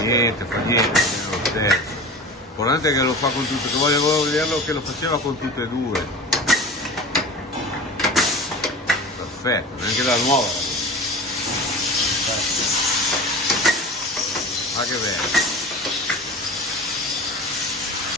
Niente, fa niente, è lo stesso. L'importante è che lo fa con tutte, che volevo vederlo che lo faceva con tutte e due. Perfetto, neanche la nuova. Ma che bello.